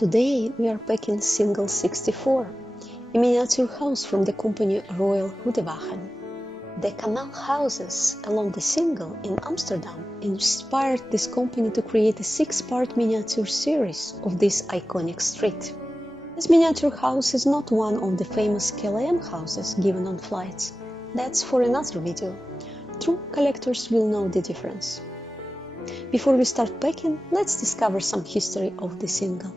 Today we are packing Singel 64, a miniature house from the company Royal Goedewaagen. The canal houses along the Singel in Amsterdam inspired this company to create a 6-part miniature series of this iconic street. This miniature house is not one of the famous canal houses given on flights. That's for another video. True collectors will know the difference. Before we start packing, let's discover some history of the Singel.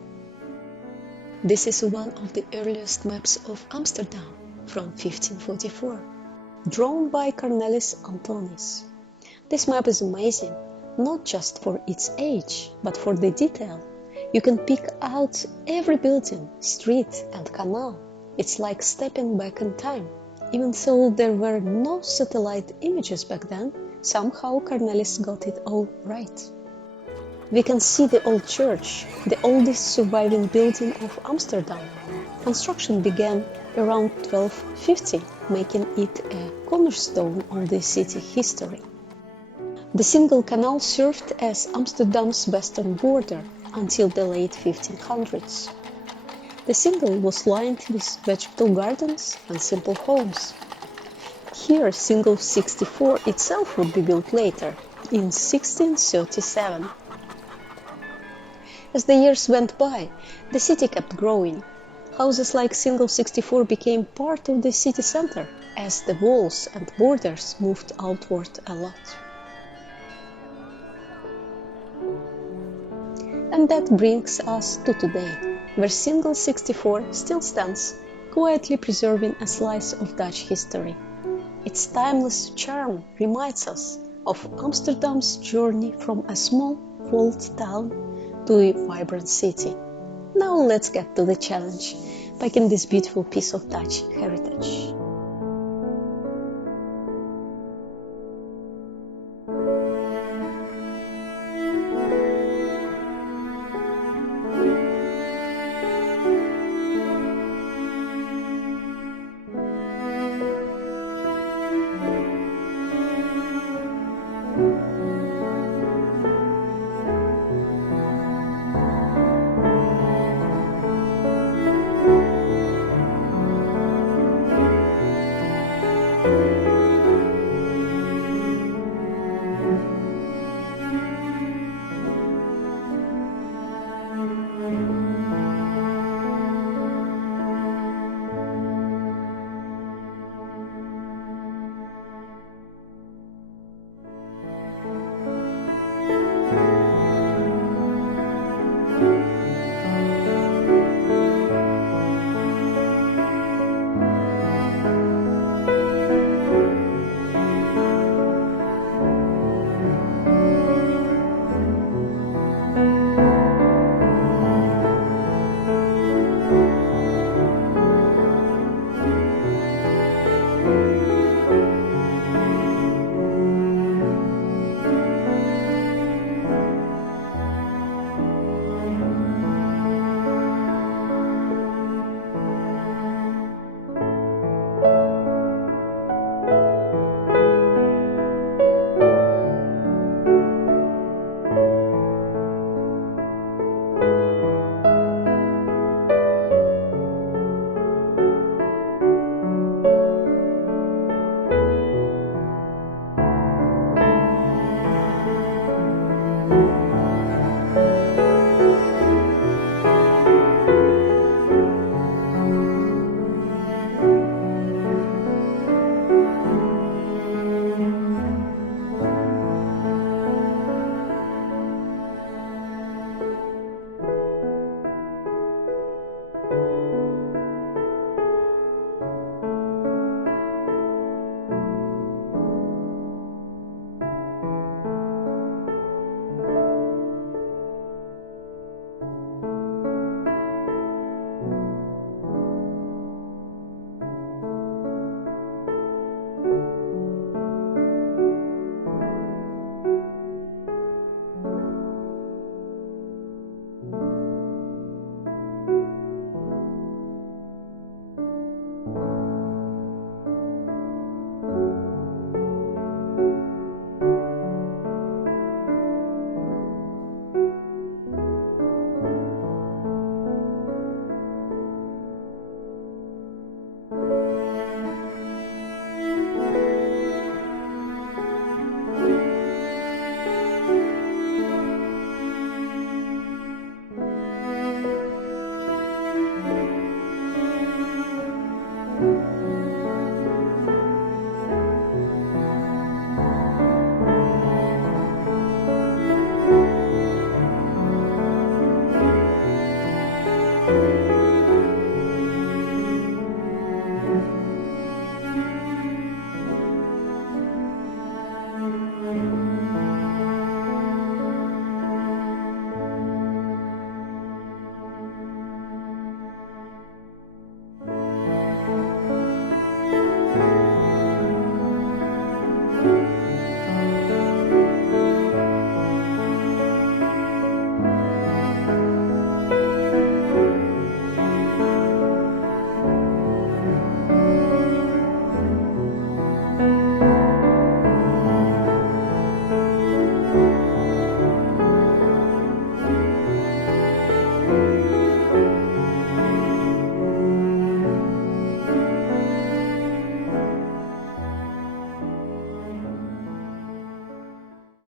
This is one of the earliest maps of Amsterdam from 1544, drawn by Cornelis Anthonisz. This map is amazing, not just for its age, but for the detail. You can pick out every building, street and canal. It's like stepping back in time. Even though there were no satellite images back then, somehow Cornelis got it all right. We can see the old church, the oldest surviving building of Amsterdam. Construction began around 1250, making it a cornerstone of the city history. The Singel Canal served as Amsterdam's western border until the late 1500s. The Singel was lined with vegetable gardens and simple homes. Here, Singel 64 itself would be built later, in 1637. As the years went by, the city kept growing. Houses like Singel 64 became part of the city center as the walls and borders moved outward a lot. And that brings us to today, where Singel 64 still stands, quietly preserving a slice of Dutch history. Its timeless charm reminds us of Amsterdam's journey from a small walled town to a vibrant city. Now let's get to the challenge, packing this beautiful piece of Dutch heritage.